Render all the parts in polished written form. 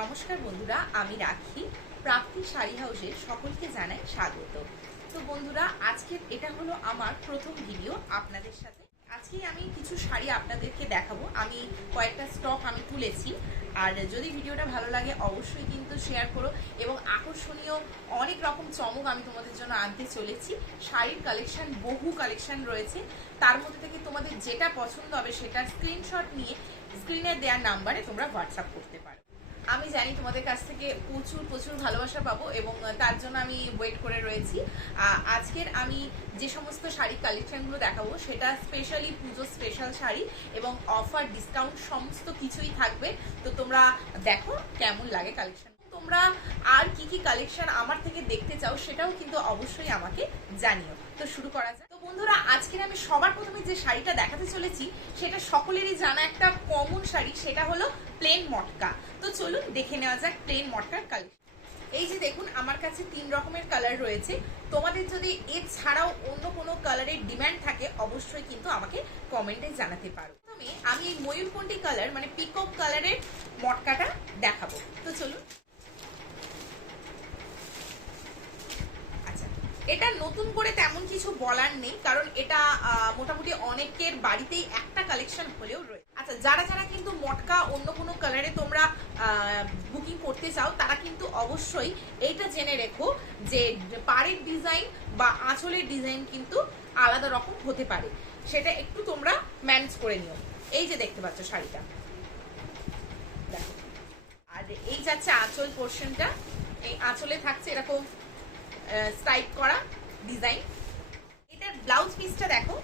নমস্কার বন্ধুরা, আমি রাখি প্রাপ্তি শাড়ি হাউসের সকলকে জানাই স্বাগত। তো বন্ধুরা, আজকের এটা হলো আমার প্রথম ভিডিও আপনাদের সাথে। আজকে আমি কিছু শাড়ি আপনাদেরকে দেখাবো। আমি কয়েকটা স্টক আমি তুলেছি, আর যদি ভিডিওটা ভালো লাগে অবশ্যই কিন্তু শেয়ার করো। এবং আকর্ষণীয় অনেক রকম চমক আমি তোমাদের জন্য আনতে চলেছি। শাড়ির কালেকশন, বহু কালেকশন রয়েছে, তার মধ্যে থেকে তোমাদের যেটা পছন্দ হবে সেটার স্ক্রিনশট নিয়ে স্ক্রিনে দেওয়ার নাম্বারে তোমরা হোয়াটসঅ্যাপ করতে পারো। আমি জানি তোমাদের কাছ থেকে প্রচুর প্রচুর ভালোবাসা পাবো এবং তার জন্য আমি ওয়েট করে রয়েছি। আজকের আমি যে সমস্ত শাড়ি কালেকশনগুলো দেখাবো সেটা স্পেশালি পুজো স্পেশাল শাড়ি, এবং অফার ডিসকাউন্ট সমস্ত কিছুই থাকবে। তো তোমরা দেখো কেমন লাগে কালেকশন। তোমরা আর কি কি কালেকশন আমার থেকে দেখতে চাও সেটাও কিন্তু অবশ্যই আমাকে জানিও। তো শুরু করা যাক। তো বন্ধুরা, আজকের আমি সবার প্রথমে যে শাড়িটা দেখাতে চলেছি সেটা সকলেরই জানা একটা কমন শাড়ি, সেটা হলো প্লেন মটকা। তো চলুন দেখে নেওয়া যাক প্লেন মটকার কালেকশন। এই যে দেখুন, আমার কাছে 3 রকমের কালার রয়েছে। তোমাদের যদি এছাড়াও অন্য কোনো কালারের ডিমান্ড থাকে অবশ্যই কিন্তু আমাকে কমেন্টে জানাতে পারো। প্রথমে আমি এই ময়ূরকণ্ঠী কালার মানে পিকক কালারের মটকাটা দেখাবো। তো চলুন। এটা নতুন করে তেমন কিছু বলার নেই, কারণ এটা মোটামুটি অনেকের বাড়িতেই একটা কালেকশন হলেও রয়েছে। আচ্ছা, যারা যারা কিন্তু মটকা অন্য কোনো কালারে তোমরা বুকিং করতে চাও তারা কিন্তু অবশ্যই এইটা জেনে রেখো যে পাড়ের ডিজাইন বা আঁচলের ডিজাইন কিন্তু আলাদা রকম হতে পারে, সেটা একটু তোমরা ম্যানেজ করে নিও। এই যে দেখতে পাচ্ছ শাড়িটা, দেখো। আর এই যাচ্ছে আঁচল পোর্শনটা, এই আঁচলে থাকছে এরকম স্ট্রাইপ করা ডিজাইন। এটার ব্লাউজ পিসটা দেখো,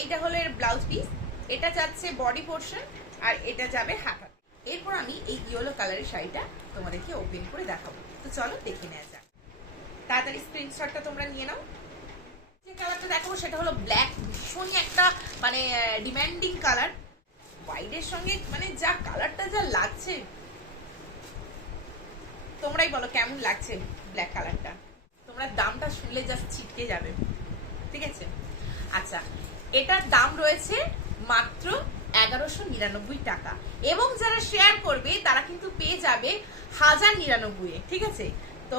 এইটা হলো এর ব্লাউজ পিস। এটা যাচ্ছে বডি পোর্শন আর এটা যাবে হাতা। এরপর আমি এই ইয়েলো কালারের শাড়িটা তোমাদেরকে ওপেন করে দেখাবো। তো চলো দেখে নেওয়া যাক। তাড়াতাড়ি স্ক্রিনশটটা তোমরা নিয়ে নাও। যে কালারটা দেখো সেটা হলো ব্ল্যাক, ভীষণই একটা মানে ডিমান্ডিং কালার। হোয়াইটের সঙ্গে মানে যা কালারটা যা লাগছে, তোমরাই বলো কেমন লাগছে ব্ল্যাক কালারটা। তোমরা দামটা শুনলে জাস্ট ছিটকে যাবে, ঠিক আছে? আচ্ছা, এটার দাম রয়েছে মাত্র 1199 টাকা, এবং যারা শেয়ার করবে তারা কিন্তু পেয়ে যাবে 1099-এ, ঠিক আছে? তো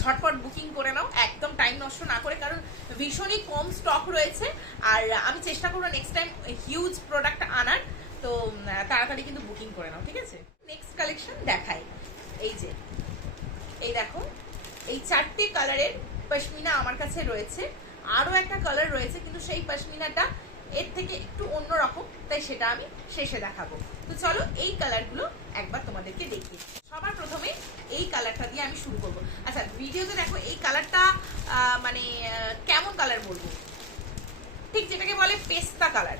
ঝটপট বুকিং করে নাও, একদম টাইম নষ্ট না করে, কারণ ভীষণই কম স্টক রয়েছে। আর আমি চেষ্টা করবো নেক্সট টাইম হিউজ প্রোডাক্ট আনার। তো তাড়াতাড়ি কিন্তু বুকিং করে নাও, ঠিক আছে? নেক্সট কালেকশন দেখাই। এই যে এই দেখো, এই 4টে কালারের পশমিনা আমার কাছে রয়েছে। আরো একটা কালার রয়েছে, কিন্তু সেই পশমিনাটা এর থেকে একটু অন্যরকম, তাই সেটা আমি শেষে দেখাবো। তো চলো এই কালারগুলো একবার তোমাদেরকে দেখি। সবার প্রথমে এই কালারটা দিয়ে আমি শুরু করবো। আচ্ছা, ভিডিওতে দেখো এই কালারটা মানে কেমন কালার বলবো, ঠিক যেটাকে বলে পেস্তা কালার।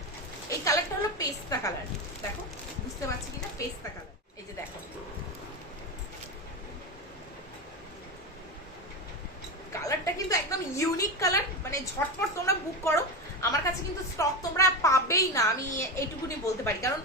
এই কালারটা হলো পেস্তা কালার। দেখো, বুঝতে পারছি কিনা, পেস্তা কালার। এই যে দেখো, কালারটা কিন্তু একদম ইউনিক কালার, মানে ঝটপট তোমরা বুক করো। আমার কাছে কিন্তু স্টক তোমরা পাবেই না, আমি এইটুকুনি বলতে পারি, কারণ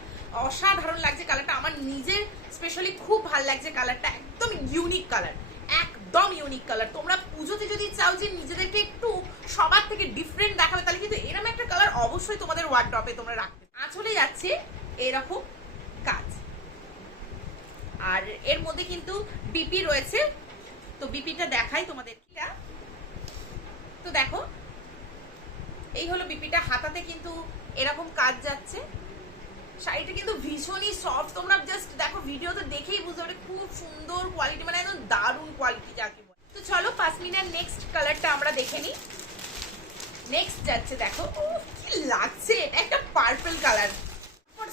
অসাধারণ লাগছে কালারটা। আমার নিজের স্পেশালি খুব ভালো লাগছে কালারটা, একদম ইউনিক কালার, একদম ইউনিক কালার। তোমরা পুজোতে যদি চাও যে নিজেদেরকে একটু সবার থেকে ডিফারেন্ট দেখাবে, তাহলে কিন্তু এরকম একটা কালার অবশ্যই তোমাদের ওয়ার্ডরোবে তোমরা রাখবে। আঁচলে যাচ্ছে এরকম কাজ, আর এর মধ্যে কিন্তু বিপি রয়েছে। তো বিপিটা দেখাই তোমাদের। তো দেখো, এই হলো বিপিটা। হাতাতে কিন্তু এরকম কাজ যাচ্ছে। শাড়িটা কিন্তু ভীষণই সফট, তোমরা জাস্ট দেখো, ভিডিওতে দেখেই বুঝতে পারবে খুব সুন্দর কোয়ালিটি, মানে একদম দারুণ কোয়ালিটি যাকে বলে। তো চলো পাসমিনার নেক্সট কালারটা আমরা দেখে নিই। নেক্সট যাচ্ছে, দেখো কি লাগছে, একটা পার্পল কালার।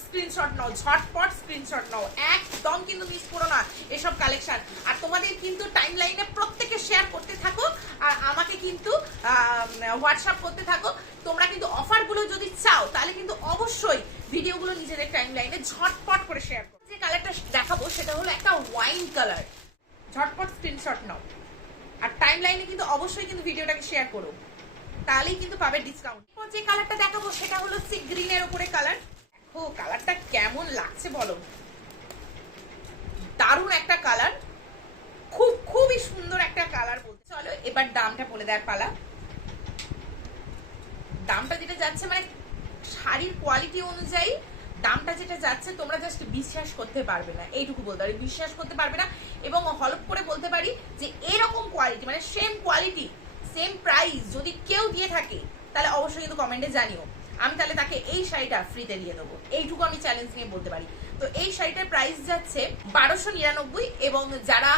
স্ক্রিনশট নাও, ঝটপট স্ক্রিনশট নাও, একদম কিন্তু মিস করো না এসব কালেকশন। আর তোমাদের কিন্তু টাইম লাইনে প্রত্যেকে শেয়ার করতে থাকো, আর আমাকে কিন্তু হোয়াটসঅ্যাপ করতে থাকো। তোমরা কিন্তু অফারগুলো যদি চাও তাহলে কিন্তু অবশ্যই ভিডিওগুলো নিজেদের টাইম লাইনে ঝটপট করে শেয়ার করো। যে কালারটা দেখাবো সেটা হলো একটা ওয়াইন কালার। ঝটপট স্ক্রিনশট নাও, আর টাইম লাইনে কিন্তু অবশ্যই কিন্তু ভিডিওটাকে শেয়ার করো, তাহলেই কিন্তু পাবে ডিসকাউন্ট। যে কালারটা দেখাবো সেটা হলো সি গ্রিনের উপরে কালার। ও কালারটা কেমন লাগছে বলো, দারুণ একটা কালার, খুবই সুন্দর একটা কালার বলতে। চলো এবার দামটা বলে দেওয়ার পালা। দামটা যেটা যাচ্ছে মানে শাড়ির কোয়ালিটি অনুযায়ী দামটা যেটা যাচ্ছে তোমরা জাস্ট বিশ্বাস করতে পারবে না, এইটুকু বলতে পারি, বিশ্বাস করতে পারবে না। এবং হলপ করে বলতে পারি যে এরকম কোয়ালিটি মানে সেম কোয়ালিটি সেম প্রাইস যদি কেউ দিয়ে থাকে তাহলে অবশ্যই কিন্তু কমেন্টে জানিও, আমি তাহলে তাকে এই শাড়িটা ফ্রিতে দিয়ে দেবো, এইটুকু আমি চ্যালেঞ্জ নিয়ে বলতে পারি। তো এই শাড়িটার প্রাইস যাচ্ছে 1299 এবং যারা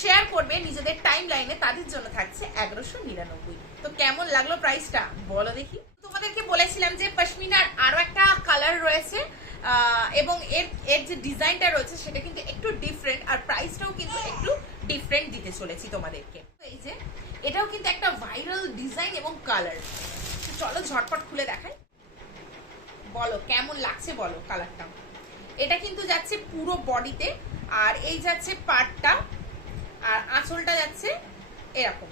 শেয়ার করবে নিজেদের টাইম লাইনে তাদের জন্য থাকছে 1199। তো কেমন লাগলো প্রাইসটা বলো দেখি। তোমাদেরকে বলেছিলাম যে পশমিনার আরো একটা কালার রয়েছে এবং এর যে ডিজাইনটা রয়েছে সেটা কিন্তু একটু ডিফারেন্ট, আর প্রাইসটাও কিন্তু একটু ডিফারেন্ট দিতে চলেছি তোমাদেরকে। এই যে এটাও কিন্তু একটা ভাইরাল ডিজাইন এবং কালার। চলো ঝটপট খুলে দেখাই, বলো কেমন লাগছে বলো কালারটা। এটা কিন্তু যাচ্ছে পুরো বডিতে, আর এই যাচ্ছে পাটটা, আর আঁচলটা যাচ্ছে এরকম,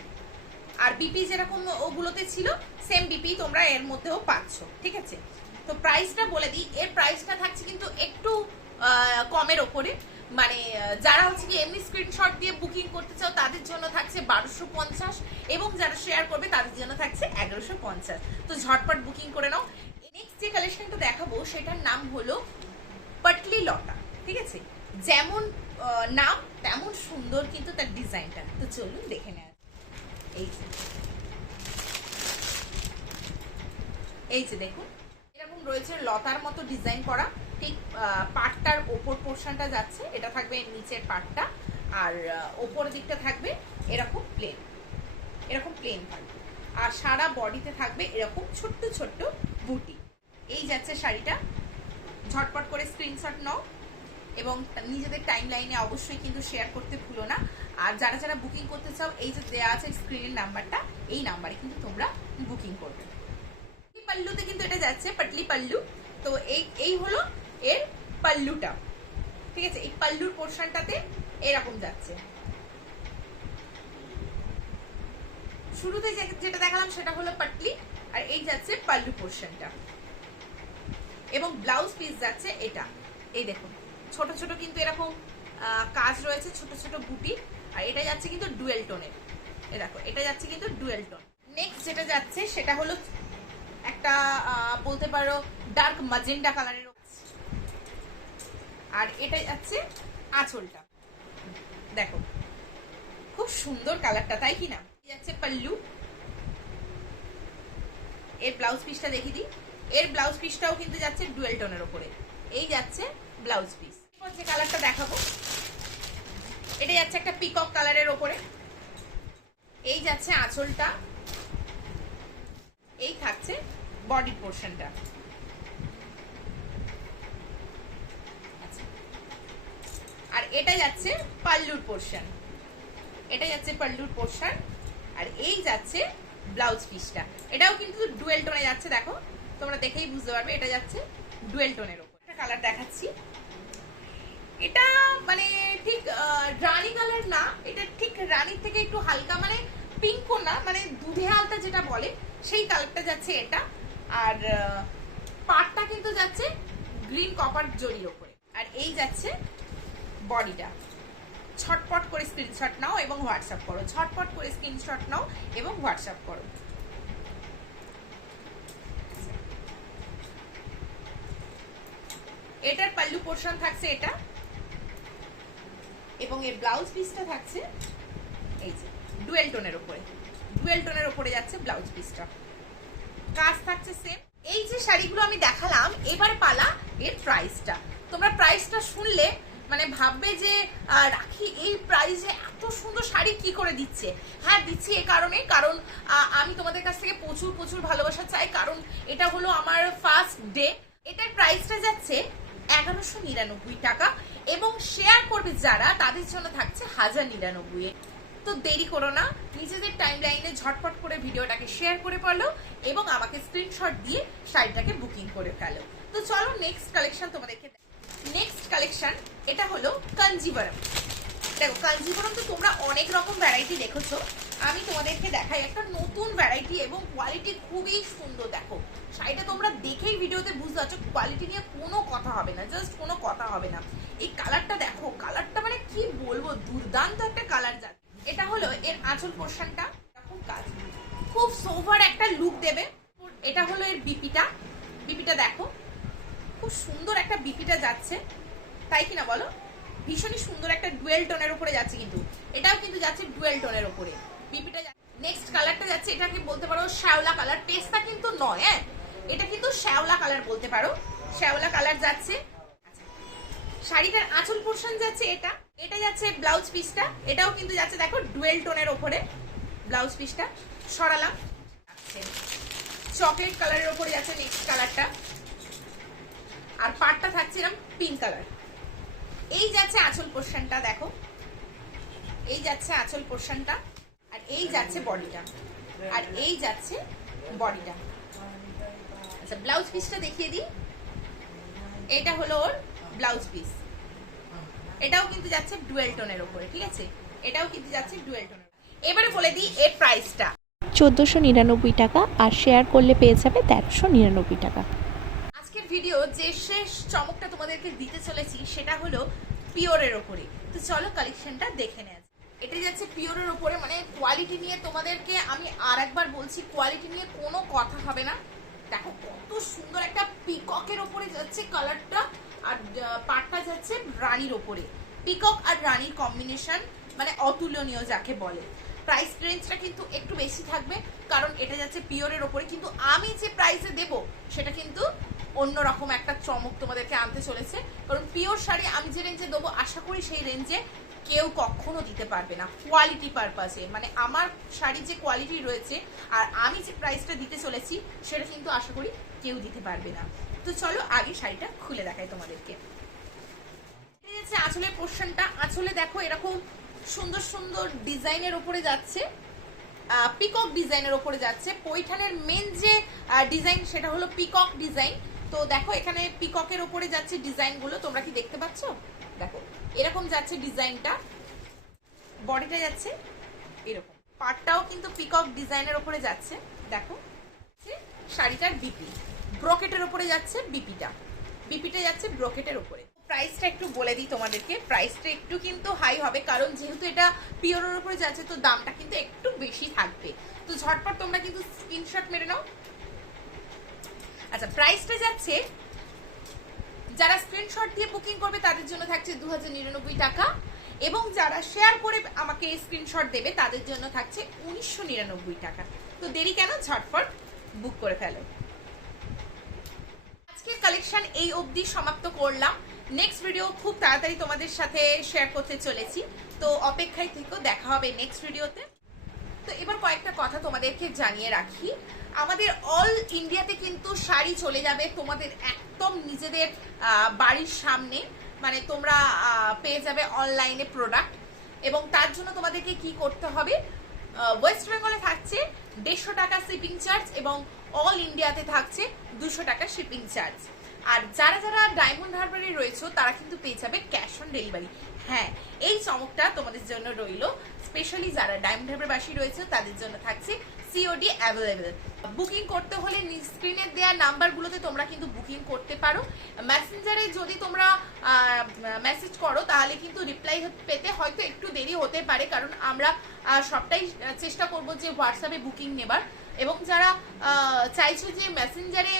আর বিপি যেরকম ওগুলোতে ছিল সেম বিপি তোমরা এর মধ্যেও পাচ্ছ, ঠিক আছে। তো প্রাইসটা বলে দিই, এর প্রাইসটা থাকছে কিন্তু একটু কমের ওপরে, মানে যারা হচ্ছে কি এমনি স্ক্রিনশট দিয়ে বুকিং করতে চাও তাদের জন্য থাকছে 1250 এবং যারা শেয়ার করবে তাদের জন্য থাকছে 1150। তো ঝটপট বুকিং করে নাও। নেক্সট যে কালেকশনটা দেখাবো সেটার নাম হলো পাটলি লতা, ঠিক আছে। যেমন নাম তেমন সুন্দর কিন্তু তার ডিজাইনটা। তো চলুন দেখে নেওয়া। এই যে দেখুন এরকম রয়েছে লতার মতো ডিজাইন করা, ঠিক পাটটার ওপর পোর্শনটা যাচ্ছে, এটা থাকবে নিচের পাটটা, আর ওপর দিকটা থাকবে এরকম প্লেন, এরকম প্লেন থাকবে, আর সারা বডিতে থাকবে এরকম ছোট্ট ছোট্ট বুটি। এই যাচ্ছে শাড়িটা, ঝটপট করে স্ক্রিনশট নাও এবং নিজেদের টাইম লাইনে অবশ্যই কিন্তু শেয়ার করতে ভুলো না। আর যারা যারা বুকিং করতে চাও এই যে দেওয়া আছে স্ক্রিনের নাম্বারটা, এই নাম্বারে কিন্তু তোমরা বুকিং করবে। পাল্লুতে কিন্তু এটা যাচ্ছে পাটলি পাল্লু। তো এই হলো এর পাল্লুটা, ঠিক আছে। এই পাল্লুর পোর্শনটাতে এরকম যাচ্ছে, শুরুতে যেটা দেখালাম সেটা হলো পাটলি, আর এই যাচ্ছে পাল্লু পোর্শনটা, এবং ব্লাউজ পিস যাচ্ছে এটা। এই দেখুন ছোট ছোট কিন্তু এরকম কাজ রয়েছে, ছোট ছোট বুটি, আর এটা যাচ্ছে কিন্তু ডুয়েল টোনের। এই দেখো এটা যাচ্ছে কিন্তু ডুয়েল টোন। নেক্সট যেটা যাচ্ছে সেটা হলো একটা বলতে পারো ডার্ক ম্যাজেন্টা কালারের, আর এটা যাচ্ছে আঁচলটা, দেখো খুব সুন্দর কালারটা, তাই কি না। যাচ্ছে পাল্লু, এর ব্লাউজ পিসটা দেখিয়ে দিই। এর ব্লাউজ পিসটাও কিন্তু যাচ্ছে ডুয়েল টোনের উপরে। এই যাচ্ছে ব্লাউজ পিস। যে কালারটা দেখাবো এটা যাচ্ছে একটা পিকক কালারের উপরে। এই যাচ্ছে আঁচলটা, এই থাকছে বডি পোর্শনটা, আর এটা যাচ্ছে পাল্লুর পোর্শন, এটা যাচ্ছে পাল্লুর পোর্শন, আর এই যাচ্ছে ব্লাউজ পিসটা। এটাও কিন্তু ডুয়েল টোনে যাচ্ছে, দেখো তোমরা দেখেই বুঝতে পারবে এটা যাচ্ছে ডুয়েল টোনের উপর। একটা কালার দেখাচ্ছি, এটা মানে ঠিক রানী কালার না, এটা ঠিক রানীর থেকে একটু হালকা, মানে পিঙ্কও না, মানে দুধে আলতা যেটা বলে সেই কালারটা যাচ্ছে এটা। আর পাটটা কিন্তু যাচ্ছে গ্রিন কপার জরির উপরে, আর এই যাচ্ছে বডিটা। ছটপট করে স্ক্রিনশট নাও এবং হোয়াটসঅ্যাপ করো, ছটপট করে স্ক্রিনশট নাও এবং হোয়াটসঅ্যাপ করো। এটার পাল্লু পোর্শন থাকছে এটা, এবং এর ব্লাউজ পিসটা থাকছে এই যে ডুয়েল টোনের উপরে, ডুয়েল টোনের উপরে যাচ্ছে ব্লাউজ পিসটা, কাজ থাকছে সেম। এই যে শাড়িগুলো আমি দেখালাম, এবার পালা এর প্রাইসটা। তোমরা প্রাইসটা শুনলে মানে ভাববে যে রাখি এই প্রাইসে এত সুন্দর শাড়ি কি করে দিচ্ছে। হ্যাঁ দিচ্ছি এ কারণে, কারণ আমি তোমাদের কাছ থেকে প্রচুর প্রচুর ভালোবাসা চাই, কারণ এটা হলো আমার ফার্স্ট ডে। এটার প্রাইসটা যাচ্ছে 1199 টাকা, এবং শেয়ার করবে যারা তাদের জন্য থাকছে 1099। তো দেরি করো না, নিজেদের টাইম লাইনে ঝটপট করে ভিডিওটাকে শেয়ার করে পড়লো এবং আমাকে স্ক্রিনশট দিয়ে শাড়িটাকে বুকিং করে ফেলো। তো চলো নেক্সট কালেকশন তোমাদেরকে। নেক্সট কালেকশন এটা হলো কাঞ্জিভারম। দেখো কাঞ্জিভারম তো তোমরা অনেক রকম ভ্যারাইটি দেখেছো, আমি তোমাদেরকে দেখাই একটা নতুন ভ্যারাইটি এবং কোয়ালিটি খুবই সুন্দর। দেখো শাড়িটা তোমরা দেখেই ভিডিওতে বুঝতে পারছো, কোয়ালিটি নিয়ে কোনো কথা হবে না, জাস্ট কোনো কথা হবে না। এই কালারটা দেখো, কালারটা মানে কি বলবো, দুর্দান্ত একটা কালার যাচ্ছে। এটা হলো এর আঁচল পোর্শনটা, এরকম কাজ, খুব সোভার একটা লুক দেবে। এটা হলো এর বিপিটা, বিপিটা দেখো খুব সুন্দর একটা তাই কিনা বলো? ভীষণই সুন্দর একটা ডুয়েল টোনের উপরে যাচ্ছে, কিন্তু এটাও কিন্তু যাচ্ছে ডুয়েল টোনের উপরে। বিপিটা নেক্সট কালারটা যাচ্ছে, এটাকে বলতে পারো শ্যাওলা কালার, টেস্টটা কিন্তু নয়, হ্যাঁ এটা কিন্তু শ্যাওলা কালার বলতে পারো, শ্যাওলা কালার যাচ্ছে। শাড়িটার আঁচল পোর্শন যাচ্ছে এটা, এটা যাচ্ছে ব্লাউজ পিসটা, এটাও কিন্তু যাচ্ছে দেখো ডুয়েল টোনের উপরে। ব্লাউজ পিসটা সরালাম, চকলেট কালারের উপরে যাচ্ছে নেক্সট কালারটা, আর পাটটা থাকছে এরকম পিঙ্ক কালার। এই যাচ্ছে আঁচল পোর্শনটা, দেখো এই যাচ্ছে আঁচল পোর্শনটা, আর এই যাচ্ছে বডিটা, আর এই যাচ্ছে বডিটা। আচ্ছা ব্লাউজ পিসটা দেখিয়ে দিই, এটা হলো ওর ব্লাউজ পিস, এটাও কিন্তু যাচ্ছে ডুয়েল টোনের উপরে, ঠিক আছে, এটাও কিন্তু যাচ্ছে ডুয়েল টোনের। এবারে বলে দিই এর প্রাইসটা 1499 টাকা, আর শেয়ার করলে পেয়ে যাবে 1399 টাকা। আজকের ভিডিও যে শেষ চমকটা তোমাদেরকে দিতে চলেছি সেটা হলো পিওরের ওপরে। তো চলো কালেকশনটা দেখে নেওয়া। এটা যাচ্ছে পিওরের ওপরে, মানে কোয়ালিটি নিয়ে তোমাদেরকে আমি আর একবার বলছি, কোয়ালিটি নিয়ে কোনো কথা হবে না। দেখো কত সুন্দর একটা পিককের ওপরে যাচ্ছে কালারটা, আর পাটটা যাচ্ছে রানীর ওপরে। পিকক আর রানীর কম্বিনেশন মানে অতুলনীয় যাকে বলে। প্রাইস রেঞ্জটা কিন্তু একটু বেশি থাকবে, কারণ এটা যাচ্ছে পিওরের ওপরে, কিন্তু আমি যে প্রাইসে দেব সেটা কিন্তু অন্যরকম একটা চমক তোমাদেরকে আনতে চলেছে। কারণ পিওর শাড়ি আমি যে রেঞ্জে দেবো আশা করি সেই রেঞ্জে কেউ কখনো দিতে পারবে না, কোয়ালিটি পারপাসে। মানে আমার শাড়ি যে কোয়ালিটি রয়েছে আর আমি যে প্রাইসটা দিতে চলেছি সেটা কিন্তু আশা করি কেউ দিতে পারবে না। তো চলো আগে শাড়িটা খুলে দেখাই তোমাদেরকে। এটা যাচ্ছে আঁচলের পোর্শনটা, আঁচলে দেখো এরকম সুন্দর সুন্দর ডিজাইনের উপরে যাচ্ছে, পিকক ডিজাইনের উপরে যাচ্ছে। পৈঠানের মেন যে ডিজাইন সেটা হলো পিকক ডিজাইন। তো দেখো এখানে পিককের উপরে যাচ্ছে ডিজাইনগুলো, তোমরা কি দেখতে পাচ্ছ? দেখো এরকম যাচ্ছে ডিজাইনটা, বডিটা যাচ্ছে এরকম, পাটটাও কিন্তু পিকক ডিজাইনের উপরে যাচ্ছে। দেখো শাড়িটার বিপি ব্রোকেটের উপরে যাচ্ছে, বিপিটা যাচ্ছে ব্রোকেটের উপরে। প্রাইসটা একটু বলে দিই তোমাদেরকে, প্রাইসটা একটু কিন্তু হাই হবে, কারণ যেহেতু এটা পিওরের উপরে যাচ্ছে তো দামটা কিন্তু একটু বেশি থাকবে। তো ঝটপট তোমরা কিন্তু স্ক্রিনশট মেরে নাও। আচ্ছা প্রাইসটা যাচ্ছে, যারা স্ক্রিনশট দিয়ে বুকিং করবে তাদের জন্য থাকছে 2099 টাকা, এবং যারা শেয়ার করে আমাকে স্ক্রিনশট দেবে তাদের জন্য থাকছে 1999 টাকা। তো দেরি কেন, ঝটপট বুক করে ফেলো। আজকের কালেকশন এই অবধি সমাপ্ত করলাম। নেক্সট ভিডিও খুব তাড়াতাড়ি তোমাদের সাথে শেয়ার করতে চলেছি, তো অপেক্ষায় থেকো, দেখা হবে নেক্সট ভিডিওতে। তো এবার কয়েকটা কথা তোমাদেরকে জানিয়ে রাখি, আমাদের অল ইন্ডিয়াতে কিন্তু শাড়ি চলে যাবে তোমাদের একদম নিজেদের বাড়ির সামনে, মানে তোমরা পেয়ে যাবে অনলাইনে প্রোডাক্ট। এবং তার জন্য তোমাদেরকে কি করতে হবে, ওয়েস্ট বেঙ্গলে থাকছে 150 টাকা শিপিং চার্জ, এবং অল ইন্ডিয়াতে থাকছে 200 টাকা শিপিং চার্জ। আর যারা যারা ডায়মন্ড হারবারে রয়েছে তারা কিন্তু পেয়ে যাবে ক্যাশ অন ডেলিভারি। হ্যাঁ এই চমকটা তোমাদের জন্য রইল, স্পেশালি যারা ডায়মন্ড হারবারবাসী রয়েছে তাদের জন্য থাকছে সিওডি অ্যাভেলেবেল। বুকিং করতে হলে স্ক্রিনে দেওয়া নাম্বারগুলোতে তোমরা কিন্তু বুকিং করতে পারো। মেসেঞ্জারে যদি তোমরা মেসেজ করো তাহলে কিন্তু রিপ্লাই পেতে হয়তো একটু দেরি হতে পারে, কারণ আমরা সবটাই চেষ্টা করব যে হোয়াটসঅ্যাপে বুকিং নেবার। এবং যারা চাইছো যে মেসেঞ্জারে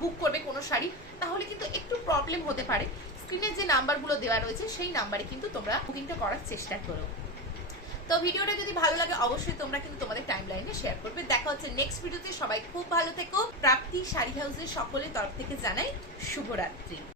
বুক করবে কোনো শাড়ি, তাহলে কিন্তু একটু প্রবলেম হতে পারে। স্ক্রিনে যে নাম্বারগুলো দেওয়া রয়েছে সেই নাম্বারে কিন্তু তোমরা বুকিংটা করার চেষ্টা করো। তো ভিডিওটা যদি ভালো লাগে অবশ্যই তোমরা কিন্তু তোমাদের টাইমলাইনে শেয়ার করবে। দেখা হচ্ছে নেক্সট ভিডিওতে, সবাই খুব ভালো থেকো। প্রাপ্তি শাড়ি হাউসের সকলের তরফ থেকে জানাই শুভরাত্রি।